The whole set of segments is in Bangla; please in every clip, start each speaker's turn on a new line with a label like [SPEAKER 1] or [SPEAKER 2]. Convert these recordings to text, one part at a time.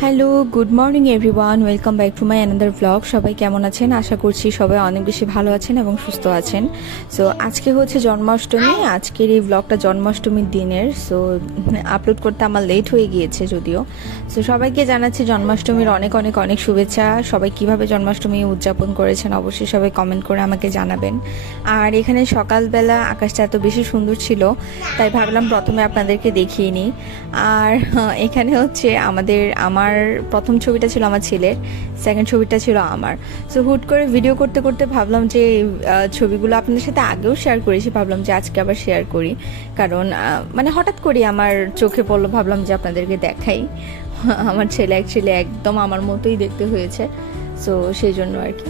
[SPEAKER 1] Hello good morning everyone welcome back to my another blog সবাই কেমন আছেন? আশা করছি সবাই অনেক বেশি ভালো আছেন এবং সুস্থ আছেন। সো আজকে হচ্ছে জন্মাষ্টমী। আজকের এই ব্লগটা জন্মাষ্টমীর দিনের। সো আপলোড করতে আমার লেট হয়ে গিয়েছে যদিও। সো সবাইকে জানাচ্ছি জন্মাষ্টমীর অনেক অনেক অনেক শুভেচ্ছা। সবাই কীভাবে জন্মাষ্টমী উদযাপন করেছেন অবশ্যই সবাই কমেন্ট করে আমাকে জানাবেন। আর এখানে সকালবেলা আকাশটা এত বেশি সুন্দর ছিল তাই ভাবলাম প্রথমে আপনাদেরকে দেখিয়ে নিই। আর হ্যাঁ, এখানে হচ্ছে আমাদের আমার প্রথম ছবিটা ছিল আমার ছেলের সেকেন্ড ছবিটা ছিল আমার। সো হুট করে ভিডিও করতে করতে ভাবলাম যে ছবিগুলো আপনাদের সাথে আগেও শেয়ার করেছি, ভাবলাম যে আজকে আবার শেয়ার করি। কারণ মানে হঠাৎ করে আমার চোখে পড়ল, ভাবলাম যে আপনাদেরকে দেখাই। আমার ছেলে অ্যাকচুয়ালি একদম আমার মতোই দেখতে হয়েছে। সো সেই জন্য আর কি।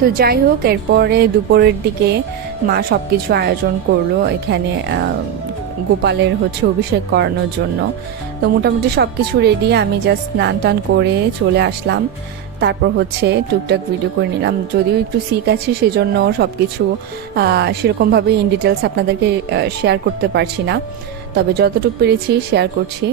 [SPEAKER 1] তো যাই হোক, এরপরে দুপুরের দিকে মা সব কিছু আয়োজন করল। এখানে গোপালের হচ্ছে অভিষেক করানোর জন্য। তো মোটামুটি সব কিছু রেডি আমি জাস্ট স্নান টান করে চলে আসলাম। তারপর হচ্ছে টুকটাক ভিডিও করে নিলাম। যদিও একটু সিক আছি, সেজন্য সব কিছু সেরকমভাবে ইন ডিটেলস আপনাদেরকে শেয়ার করতে পারছি না। তবে যতটুকু পেরেছি শেয়ার করছি।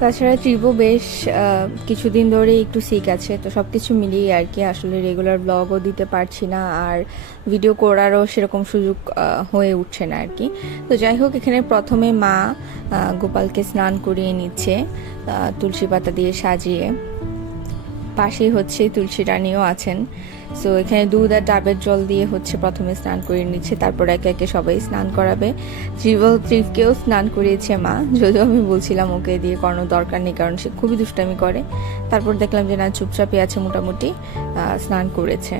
[SPEAKER 1] তাছাড়া ত্রিব বেশ কিছুদিন ধরে একটু সিক আছে, তো সব কিছু মিলিয়ে আর কি আসলে রেগুলার ব্লগও দিতে পারছি না আর ভিডিও করারও সেরকম সুযোগ হয়ে উঠছে না আর কি। তো যাই হোক, এখানে প্রথমে মা গোপালকে স্নান করিয়ে নিচ্ছে তুলসী পাতা দিয়ে সাজিয়ে। পাশেই হচ্ছে তুলসী রানীও আছেন। সো এখানে দুধ আর ডাবের জল দিয়ে হচ্ছে প্রথমে স্নান করিয়ে নিচ্ছে, তারপর একে একে সবাই স্নান করাবে। ত্রিবল ত্রিভকেও স্নান করিয়েছে মা, যদিও আমি বলছিলাম ওকে দিয়ে করানোর দরকার নেই, কারণ সে খুবই দুষ্টামি করে। তারপর দেখলাম যে না, চুপচাপই আছে মোটামুটি স্নান করেছে।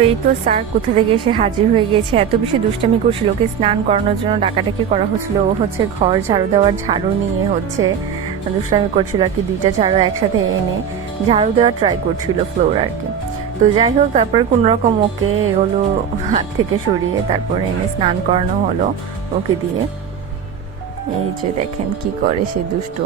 [SPEAKER 1] এই তো স্যার, কোথা থেকে এসে হাজির হয়ে গিয়েছে এত বেশি দুষ্টামি করছিল। ওকে স্নান করানোর জন্য ডাকাটাকি করা হচ্ছিল। ও হচ্ছে ঘর ঝাড়ু দেওয়ার ঝাড়ু নিয়ে হচ্ছে দুষ্টামি করছিল আর কি, দুইটা ঝাড়ু একসাথে এনে ঝাড়ু দেওয়ার ট্রাই করছিল ফ্লোর আর কি। তো যাই হোক, তারপরে কোনো রকম ওকে এগুলো হাত থেকে সরিয়ে তারপরে এনে স্নান করানো হলো ওকে দিয়ে। এই যে দেখেন কি করে সে দুষ্ট।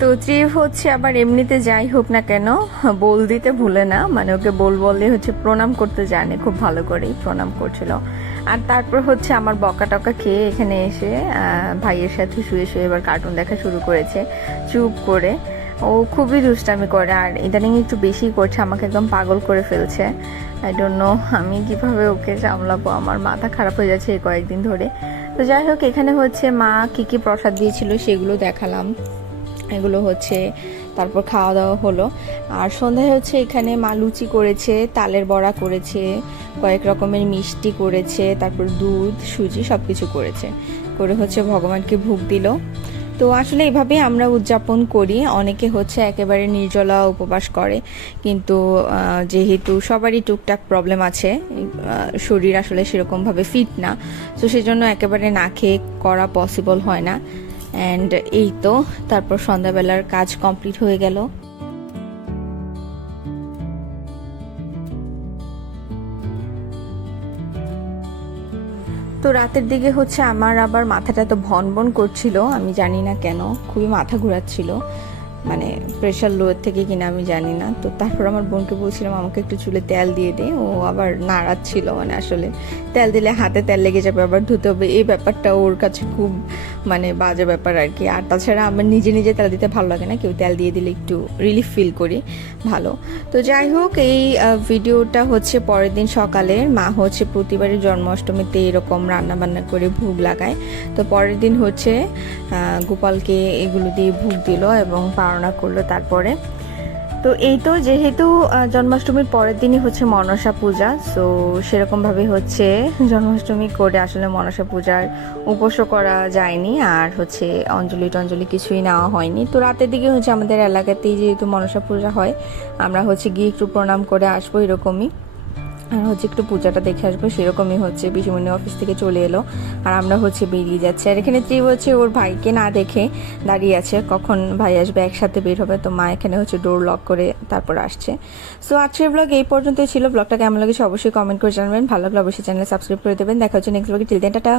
[SPEAKER 1] তো ত্রিভ হচ্ছে আবার এমনিতে যাই হোক না কেন, বল দিতে ভুলে না মানে ওকে বল বললে হচ্ছে প্রণাম করতে জানে, খুব ভালো করেই প্রণাম করছিল। আর তারপর হচ্ছে আমার বকা টকা খেয়ে এখানে এসে ভাইয়ের সাথে শুয়ে শুয়ে এবার কার্টুন দেখা শুরু করেছে, চুপ করে। ও খুবই দুষ্টামি করে, আর ইদানিং একটু বেশি করছে, আমাকে একদম পাগল করে ফেলছে। আই ডোন্ট নো আমি কীভাবে ওকে সামলাবো, আমার মাথা খারাপ হয়ে যাচ্ছে এই কয়েকদিন ধরে। তো যাই হোক, এখানে হচ্ছে মা কি কি প্রসাদ দিয়েছিল সেগুলো দেখালাম। এগুলো হচ্ছে, তারপর খাওয়া দাওয়া হলো। আর সন্ধ্যায় হচ্ছে এখানে মা লুচি করেছে, তালের বড়া করেছে, কয়েক রকমের মিষ্টি করেছে, তারপর দুধ, সুজি সব কিছু করেছে। করে হচ্ছে ভগবানকে ভোগ দিল। তো আসলে এভাবে আমরা উদযাপন করি। অনেকে হচ্ছে একেবারে নির্জলা উপবাস করে। কিন্তু যেহেতু সবারই টুকটাক প্রবলেম আছে শরীর আসলে সেরকমভাবে ফিট না। তো সেজন্য একেবারে না খেয়ে করা পসিবল হয় না। অ্যান্ড এই তো, তারপর সন্ধ্যাবেলার কাজ কমপ্লিট হয়ে গেল। তো রাতের দিকে হচ্ছে আমার আবার মাথাটা তো ভন ভন করছিল, আমি জানি না কেন, খুবই মাথা ঘোরাচ্ছিল। মানে প্রেশার লোয়ের থেকে কিনা আমি জানি না। তো তারপর আমার বোনকে বলছিলাম, আমাকে একটু চুলে তেল দিয়ে দে। ও আবার নাড়াচ্ছিল মানে আসলে তেল দিলে হাতে তেল লেগে যাবে, আবার ধুতে হবে। এই ব্যাপারটা ওর কাছে খুব মানে বাজে ব্যাপার আর কি। আর তাছাড়া আমার নিজে নিজে তেল দিতে ভালো লাগে না, কেউ তেল দিয়ে দিলে একটু রিলিফ ফিল করি, ভালো। তো যাই হোক, এই ভিডিওটা হচ্ছে পরের দিন সকালে। মা হচ্ছে প্রতিবারই জন্মাষ্টমীতে এরকম রান্না বান্না করে ভোগ লাগায়। তো পরের দিন হচ্ছে গোপালকে এগুলো দিয়ে ভোগ দিল এবং পাওনা করল তারপরে। তো এই তো যেহেতু জন্মাষ্টমীর পরের দিনই হচ্ছে মনসা পূজা সো সেরকমভাবে হচ্ছে জন্মাষ্টমী করে আসলে মনসা পূজার উপোসও করা যায়নি আর হচ্ছে অঞ্জলি টঞ্জলি কিছুই নেওয়া হয়নি। তো রাতের দিকে হচ্ছে আমাদের এলাকাতেই যেহেতু মনসা পূজা হয়, আমরা হচ্ছে গিয়ে একটু প্রণাম করে আসব এরকমই। আর হচ্ছে একটু পূজাটা দেখে আসব, সেরকমই হচ্ছে পিসিমণি অফিস থেকে চলে এলো। আর আমরা হচ্ছে বেরিয়ে যাচ্ছি। আর এখানে ত্রিব হচ্ছে ওর ভাইকে না দেখে দাঁড়িয়ে আছে। কখন ভাই আসবে, একসাথে বের হবে। তো মা এখানে হচ্ছে ডোর লক করে তারপর আসছে। সো আজকের ব্লগ এই পর্যন্তই ছিল। ব্লগটা কেমন লাগেছে অবশ্যই কমেন্ট করে জানবেন। ভালো লাগলে অবশ্যই চ্যানেল সাবস্ক্রাইব করে দেবেন। দেখা হচ্ছে নেক্সট ব্লগে টিল দেন টাটা।